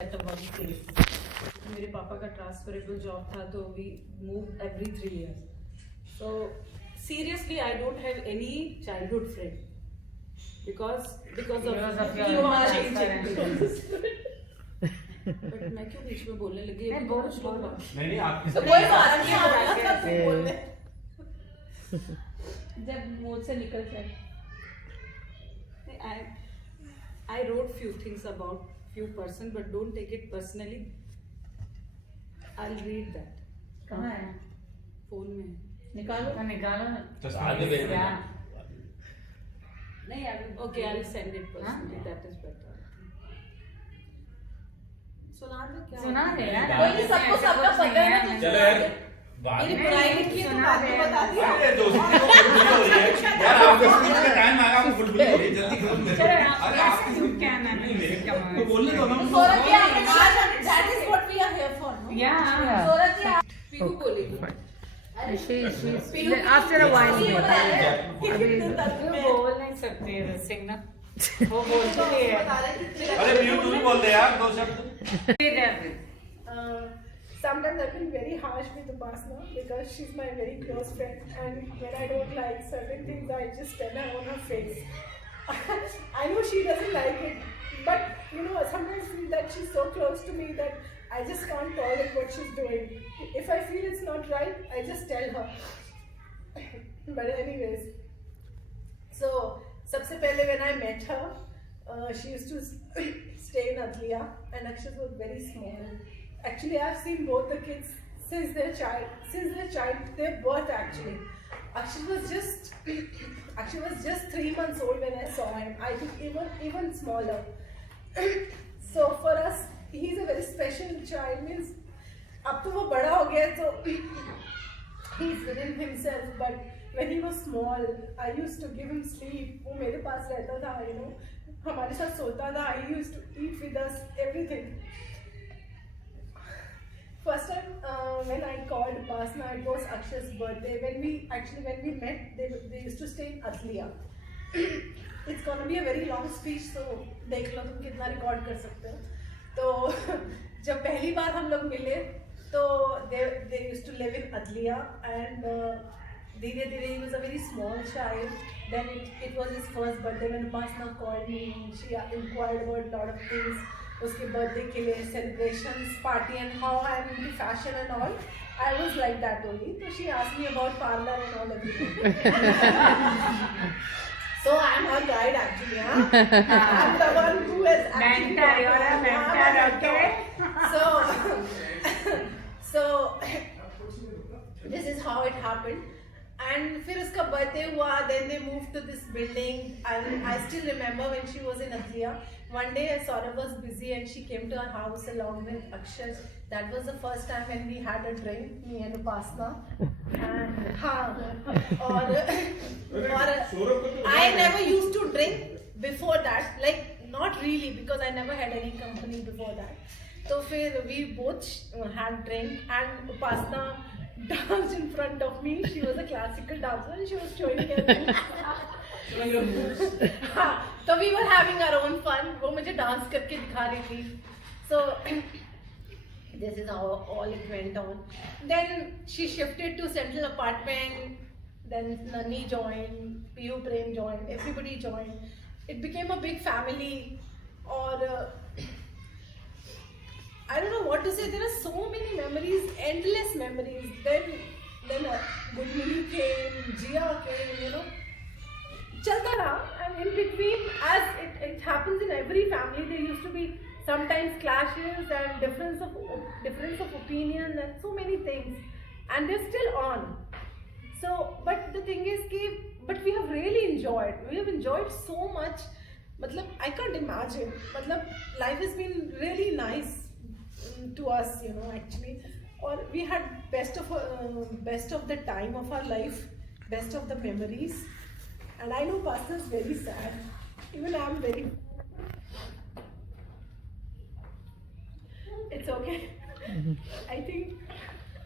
about the place. मेरे पापा का ट्रांसफरेबल जॉब था तो we move every 3 years. So seriously, I don't have any childhood friend because of you are changing. But मैं क्यों बीच में बोलने लगी? नहीं बोल नहीं आपकी तो कोई बात नहीं आ रहा था बोलने. जब मुंह से निकल जाए. I wrote few things about few person, but don't take it personally. I'll read that. कहाँ है? फोन में. निकालो. तो आगे भेज देना. नहीं okay, I'll send it personally. That is better. सुना दे यार. कोई सबको सबका पता है ना. चलो यार मेरी पढ़ाई लिखी है तो बात में बता दिया. अरे दोस्ती को फुलफिल हो रही है यार. आपको स्पीच का टाइम आ गया, आपको फुलफिल हो रही है. जल्दी खत्म करो. चलो अरे आप यू कैन तो बोलने दो ना. That is what we are here for. No? Yeah. Sorat Pihu बोलेगी. After a while. तू बोल नहीं सकती है सिंह ना. वो बोलती है. अरे पीयू तू भी बोल दे यार दो शब्द. Sometimes I feel very harsh with Upasana because she's my very close friend, and when I don't like certain things, I just tell her on her face. I know she doesn't like it, but you know, sometimes feel that she's so close to me that I just can't tolerate what she's doing. If I feel it's not right, I just tell her. But anyways, so सबसे पहले when I met her, she used to stay in Adliya, and Akshat was very small. Actually, I've seen both the kids since their birth. Actually, Akshat was just 3 months old when I saw him. I think even smaller. So for us, he's a very special child. Means, अब तो वो बड़ा हो गया तो he's within himself. But when he was small, I used to give him sleep. वो मेरे पास रहता था, you know. हमारे साथ सोता था. He used to eat with us, everything. First time when I called Upasana, it was Akshat's birthday. When we met, they used to stay in Adliya. It's gonna be a very long speech, so देख लो तुम कितना record कर सकते हो. तो जब पहली बार हम लोग मिले, तो they used to live in Adliya, and धीरे धीरे he was a very small child. Then it was his first birthday when Upasana called me. She inquired about a lot of things. उसके बर्थडे के लिए celebrations, party, and how I'm into fashion and all. I was like that only. So she asked me about parlor and all everything. So I'm her guide actually. Huh? I'm the one who is actually. Mentor, you're a mentor, okay? So this is how it happened. And फिर उसका birthday हुआ. Then they moved to this building. I still remember when she was in Adliya. One day Saurabh was busy and she came to our house along with Akshat. That was the first time when we had a drink, me and Upasana. And I never used to drink before that. Like not really, because I never had any company before that. So फिर we both had drink, and Upasana danced in front of me. She was a classical dancer and she was showing everything. So we were having our own fun. वो मुझे dance करके दिखा रही थी. So this is how all it went on. Then she shifted to central apartment. Then Nani joined, Piyu Prem joined, everybody joined. It became a big family. Or I don't know what to say. There are so many memories, endless memories. Then Gulmini came, Jia came, you know. चलता रहा, and in between, as it happens in every family, there used to be sometimes clashes and difference of opinion and so many things, and they're still on. So, but the thing is but we have really enjoyed. We have enjoyed so much. मतलब I can't imagine. मतलब life has been really nice to us, you know, actually. Or we had best of the time of our life, best of the memories. And I know Upasana is very sad. Even I am very. It's okay. I think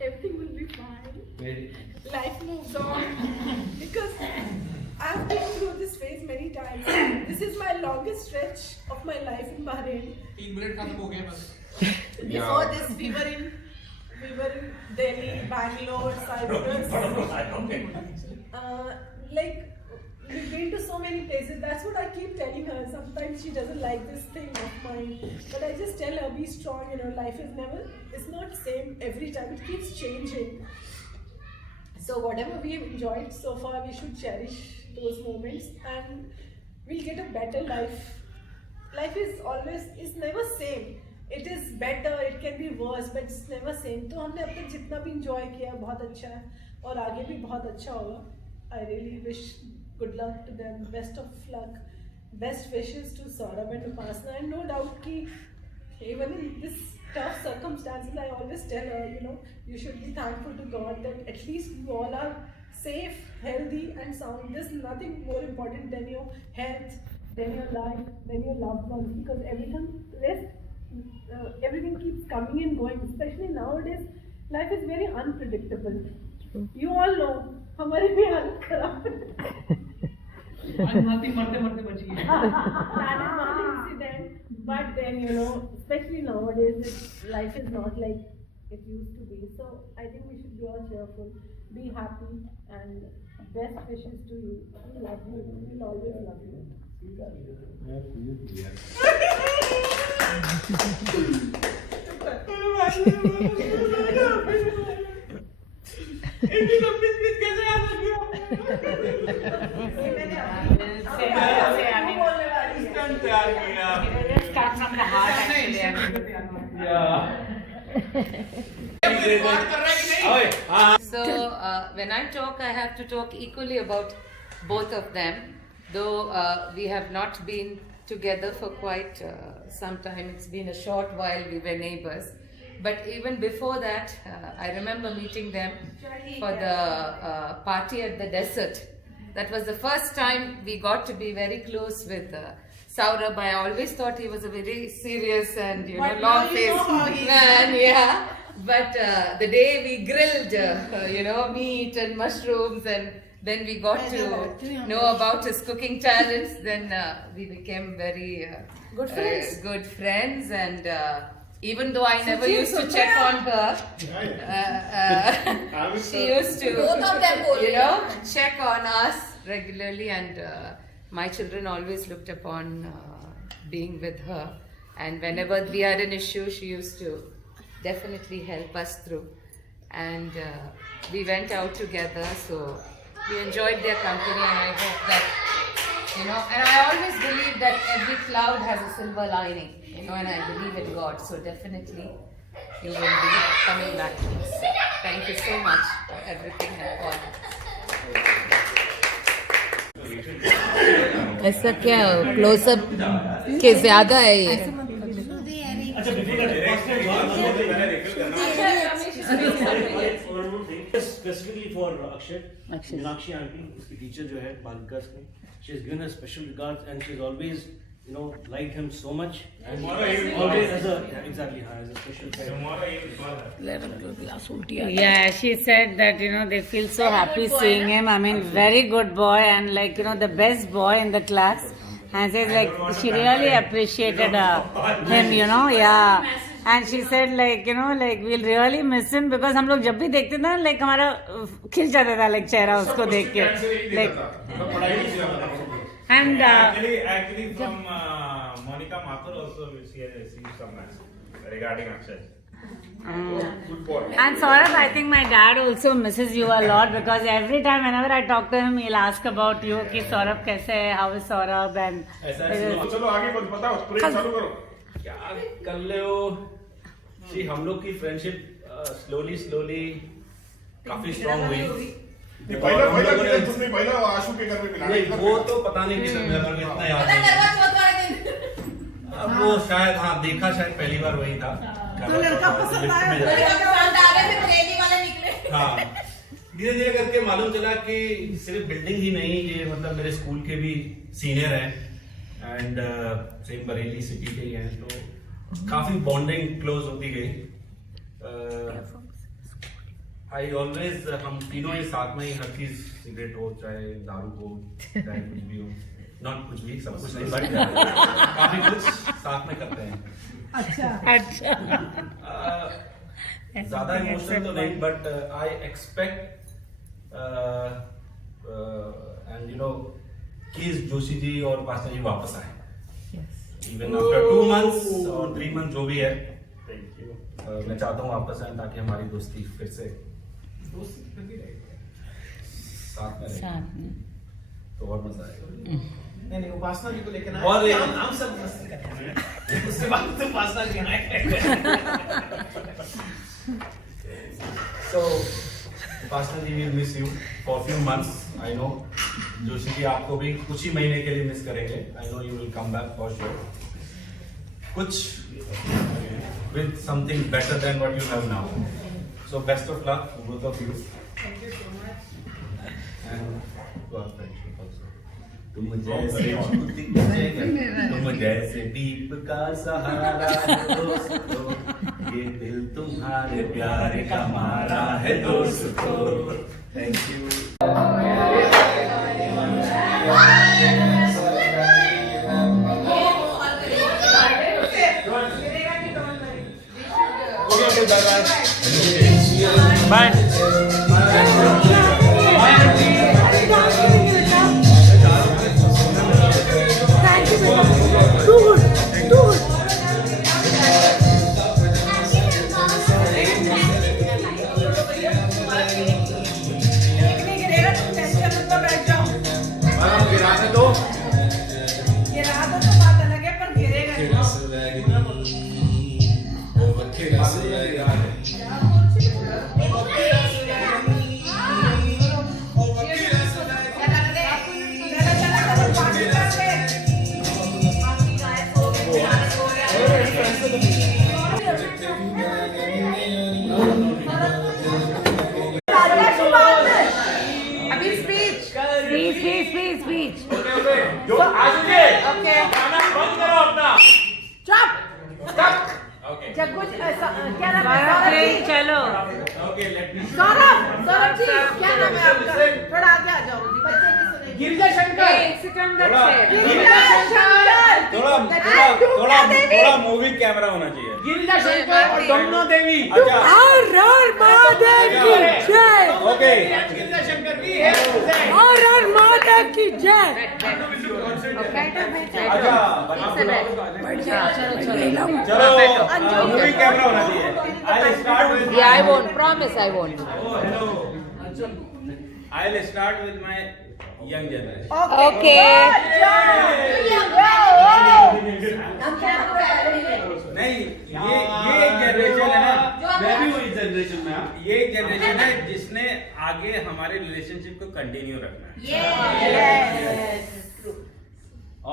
everything will be fine. Life moves on. Because I've been through this phase many times. This is my longest stretch of my life in Bahrain. 3 minute खत्म हो गए बस. Before this, we were in Delhi, Bangalore, Cyprus. Like we've been to so many places. That's what I keep telling her. Sometimes she doesn't like this thing of mine, but I just tell her, be strong. You know, life is it's not same every time. It keeps changing. So whatever we have enjoyed so far, we should cherish those moments, and we'll get a better life. Life is never same. It is better, it can be worse, but it's never same. तो हमने अब तक जितना भी enjoy किया बहुत अच्छा है और आगे भी बहुत अच्छा होगा. I really wish good luck to them, best of luck, best wishes to Saurabh and Upasna, and no doubt कि even in this tough circumstances, I always tell her, you know, you should be thankful to God that at least you all are safe, healthy and sound. There's nothing more important than your health, than your life, than your loved ones, because everything keeps coming and going, especially nowadays. Life is very unpredictable. You all know, हमारी भी हालत खराब है. मरते मरते बची है. That is one incident, but then you know, especially nowadays, life is not like it used to be. So I think we should be all cheerful, be happy, and best wishes to you. We love you. We'll always love you. Start from the heart actually. So when I talk, I have to talk equally about both of them. Though we have not been together for quite some time. It's been a short while. We were neighbors. But even before that, I remember meeting them for the party at the desert. That was the first time we got to be very close with Saurabh. I always thought he was a very serious and long-faced man. Yeah. But the day we grilled, meat and mushrooms, and then we got to know about his cooking talents. Then we became very good friends, and even though I never used to check on her, she used to, check on us regularly, and my children always looked upon being with her. And whenever we had an issue, she used to definitely help us through. And we went out together, so we enjoyed their company, and I hope that, and I always believe that every cloud has a silver lining, and I believe in God, so definitely you will be coming back to us. Thank you so much for everything and all. ऐसा क्या close up के ज्यादा है ये Specifically for Akshay, Meenakshi aunty, उसकी teacher जो है बालिकास में, she has given us special regards, and she's always, liked him so much, and always as a special friend. Yeah, she said that they feel so happy seeing him. I mean, very good boy, and the best boy in the class. And says she really appreciated him, yeah. And she said we'll really miss him, because हम लोग जब भी देखते थे ना हमारा खिल जाता था चेहरा उसको देख के and actually from Monica Mathur also she has received some message regarding Akshay. Good boy. And Saurabh, I think my dad also misses you a lot, because every time whenever I talk to him, he'll ask about you, कि Saurabh कैसे है, how is Saurabh, and चलो आगे कुछ बताओ, प्रेम चालू करो. क्या कर ले हो? जी हम लोग की फ्रेंडशिप स्लोली काफी स्ट्रांग हुई. पहला आशु के घर में मिला. वो तो पता नहीं किस घर में इतना याद नहीं. अब वो शायद देखा शायद पहली बार वही था. तो लड़का पसंद आया. हाँ, धीरे धीरे करके मालूम चला कि सिर्फ बिल्डिंग ही नहीं, ये मेरे स्कूल के भी सीनियर हैं, एंड सेम बरेली सिटी के ही हैं, तो काफी बॉन्डिंग क्लोज होती गई. आई ऑलवेज हम तीनों ही साथ में ही हर चीज, सिगरेट हो चाहे दारू हो चाहे कुछ भी हो, नॉट कुछ भी, सब कुछ नहीं बट काफी कुछ साथ में करते हैं. अच्छा ज्यादा इमोशनल तो नहीं but I expect and you know कि जोशी जी और उपासना जी वापस आए. इवन आफ्टर 2 months और 3 months जो भी है. मैं चाहता हूँ वापस आए ताकि हमारी दोस्ती फिर से साथ में रहे तो और मजा आएगा. नहीं उपासना जी को लेकर और हम सब मस्ती करेंगे उसके बाद तो उपासना जी आए. So, Upasana ji will miss you for few months. I know. Joshi ji आपको भी कुछ ही महीने के लिए मिस करेंगे. I know you will come back for sure. कुछ with something better than what you have now. So best of luck to both of you. Thank you so much. And to our friendship also. तुम जैसे दीप का सहारा है दोस्तों, ये दिल तुम्हारे प्यार का मारा है दोस्तों. Thank you. स्पीच जो आज के गाना बंद करो अपना. जब कुछ क्या नाम है चलो okay let me. Saurabh ji क्या नाम है आपका? थोड़ा आगे आ जाओ, बच्चे की सुनेंगे. गिरिजा शंकर. थोड़ा मूवी कैमरा होना चाहिए. गिरिजा शंकर और डोमनो देवी. अच्छा महादेव की जय. ओके गिरिजा शंकर भी है. हर महादेव की जय. चलो मूवी कैमरा होना चाहिए. I start with I won't, promise I won't. I'll start with my young generation. Okay. नहीं ये एक जनरेशन है ना. मैं भी वही जनरेशन में हूँ. ये एक जनरेशन है जिसने आगे हमारे रिलेशनशिप को कंटिन्यू रखना है.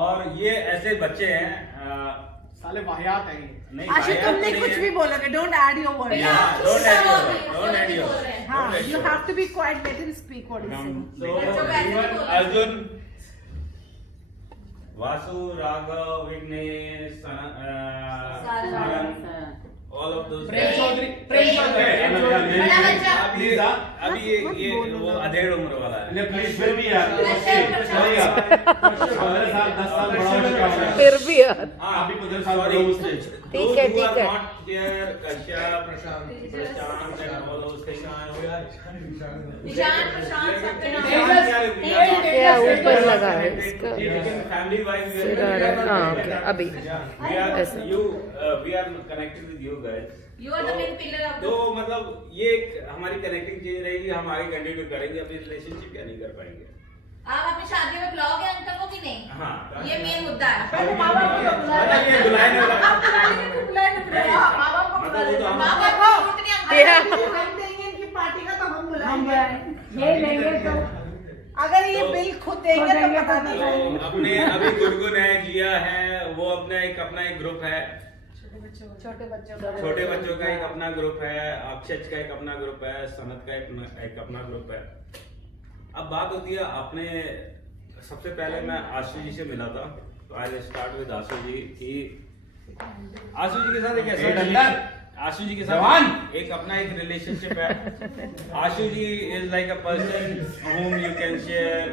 और ये ऐसे बच्चे हैं साले वाहियात है. नहीं आशिक भाई, तुमने नहीं कुछ है. भी बोलोगे, don't add your word. Don't add your word. हाँ, you have to be quiet, let him speak what he's saying. So even Arjun, Vasu, Raghav, Vignesh, Saran, all of those. प्रेम चौधरी. अभी ये वो अधेड़ उम्र वाला है. प्लीज फिर भी यार. फिर भी यार. अभी 15 साल बड़े मुझसे. ठीक है, ठीक है. Not there, Kashyap, Prashant, and all those things. क्या ऊपर लगा है इसका? Family wise, फिर आ रहा है. हाँ, okay, अभी ऐसा. we are connected with you guys. You are the main pillar of the. तो मतलब ये एक हमारी कनेक्टिंग चेंज रहेगी. हम आगे कंटिन्यू करेंगे अपनी रिलेशनशिप. क्या नहीं कर पाएंगे. आप अपनी शादी में बुलाओगे अंकल को कि नहीं? हाँ. ये मेन मुद्दा है. पहले माँ बाप को बुलाया. ये बुलाने वाला. आप बुलाए ना बुलाए. माँ बाप को बुला लेना. माँ बाप को इतनी अंकल. हम देंगे इनकी पार्टी का तो हम बुलाएंगे. ये लेंगे तो अगर ये बिल खुद देंगे तो पता नहीं. अपने अभी गुनगुन है, जिया है, वो अपना एक ग्रुप है. छोटे बच्चों छोटे बच्चों का एक अपना ग्रुप है. अक्षय का एक अपना ग्रुप है. सनत का एक अपना ग्रुप है. अब बात होती है आपने. सबसे पहले मैं आशु जी से मिला था. तो आई स्टार्ट विद आशु जी. कि आशु जी के साथ एक ऐसा आशु जी के साथ एक अपना एक रिलेशनशिप है। Ashu ji is like a person whom you can share,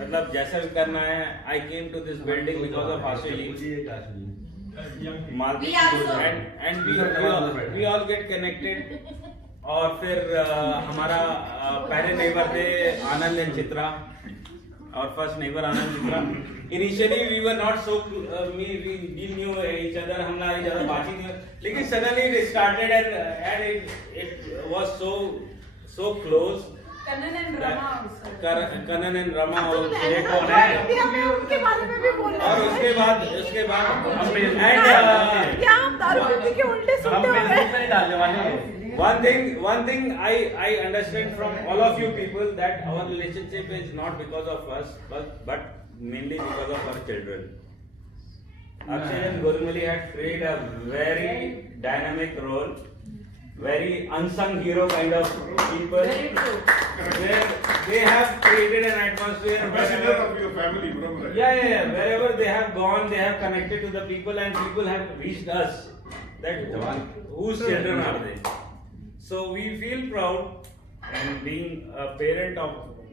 मतलब जैसा भी करना है। I came to this building because of Ashu ji, Malti and we all get connected। और फिर हमारा पहले नेबर थे आनंद एंड चित्रा, और first neighbour Anand Chitra. Initially we were not so we knew each other, हमारी ज्यादा बातचीत नहीं, लेकिन suddenly it started and it was so close। Kannan and Rama also. Kannan and Rama, और ये कौन है, उनके बारे में भी बोलना और उसके बाद क्या हम दारू पीने के उल्टे सुनते हो गए? One thing I understand from all of you people, that our relationship is not because of us, but mainly because of our children. Akshay and Gurumali had played a very dynamic role, very unsung hero kind of people. Very true. Where they have created an atmosphere. Ambassador of your family, bro. Yeah. Wherever they have gone, they have connected to the people, and people have reached us. That whose children are they? So we feel proud, and being a parent of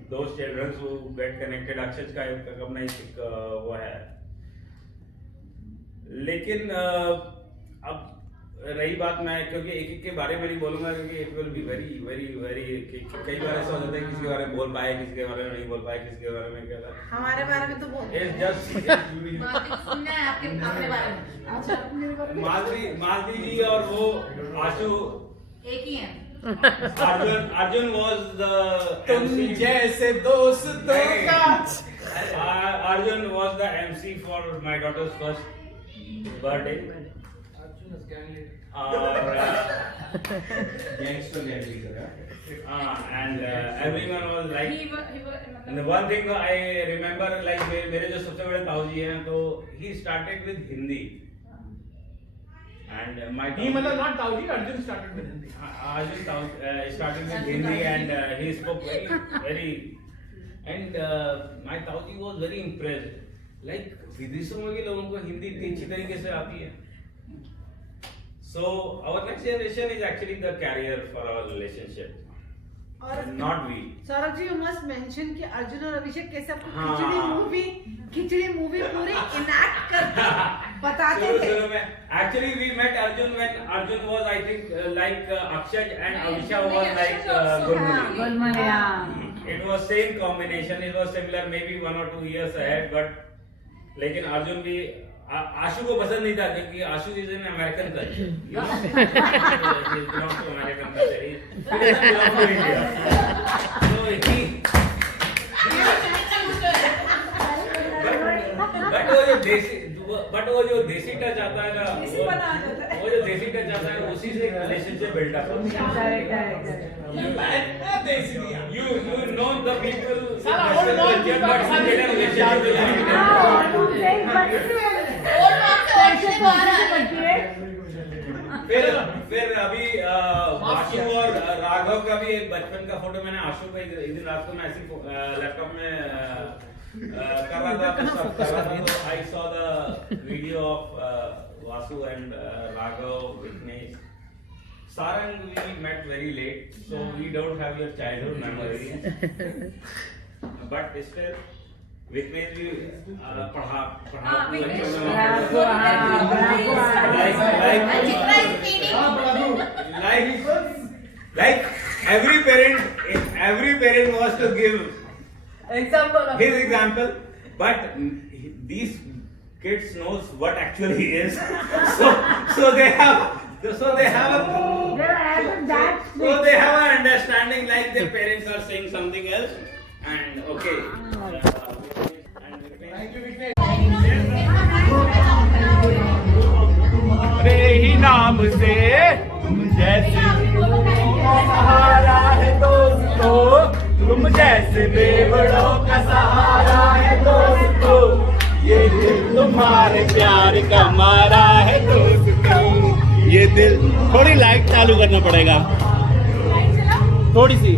those children who get connected. Akshay का अपना एक वो है, लेकिन अब रही बात, मैं क्योंकि एक के बारे में नहीं बोलूंगा, क्योंकि it will be very very very, कई बार ऐसा हो जाता है किसी के बारे में बोल पाए, किसी के बारे में नहीं बोल पाए, किसी के बारे में क्या था। हमारे बारे में तो बोल। It's just सुनना है आपके अपने बारे में। अच्छा मेरे बारे में मालती जी और वो आशु एक ही है। अर्जुन was the तुम MC। जैसे दोस्तों का। Arjun was the MC for my daughter's first birthday. Gangster gang leader, And everyone was like, He was and the one thing I remember, like मेरे जो सबसे बड़े ताऊजी हैं, तो he started with Hindi. And my He मतलब not Tauji, Arjun started with Hindi. Arjun started with Hindi, and he spoke very, and my Tauji was very impressed. Like विदेशों में भी लोगों को हिंदी इतनी अच्छी तरीके से आती है। So our next generation is actually the carrier for our relationship, और not we. Saurabh ji, you must mention कि अर्जुन और अभिषेक कैसे आपको हाँ। खिचड़ी मूवी पूरी इनैक्ट करके बताते थे। शुरू में actually we met Arjun when Arjun was, I think, like Akshay, and Abhisha was like Gulmali. It was same combination. It was similar, maybe 1 or 2 years ahead, but लेकिन अर्जुन भी आशु को पसंद नहीं था, क्योंकि Ashu is an American culture, belong to American culture, he belong to India. So but वो जो देसी टच आता है ना, वो जो देसी टच आता है, उसी से रिलेशनशिप बिल्ड अप होता है। You know the people, but you get a relationship with फिर अभी आशु और राघव का भी एक बचपन का फोटो मैंने आशु को एक दिन रात को मैं ऐसे लैपटॉप में कर रहा था, तो I saw the video of Vasu and Raghav, Vignesh. Sarang, we met very late, so we don't have your childhood memories. But still, Vignesh भी पढ़ा like every parent wants to give his example, but these kids knows what actually he is, so they have an understanding, like their parents are saying something else, and okay. Thank you, Vignesh. तुम्हारे ही नाम से तुम जैसे सहारा है दोस्तों, तुम जैसे बेवड़ों का सहारा है दोस्तों, ये दिल तुम्हारे प्यार का मारा है दोस्तों, ये दिल। थोड़ी लाइट चालू करना पड़ेगा, थोड़ी सी।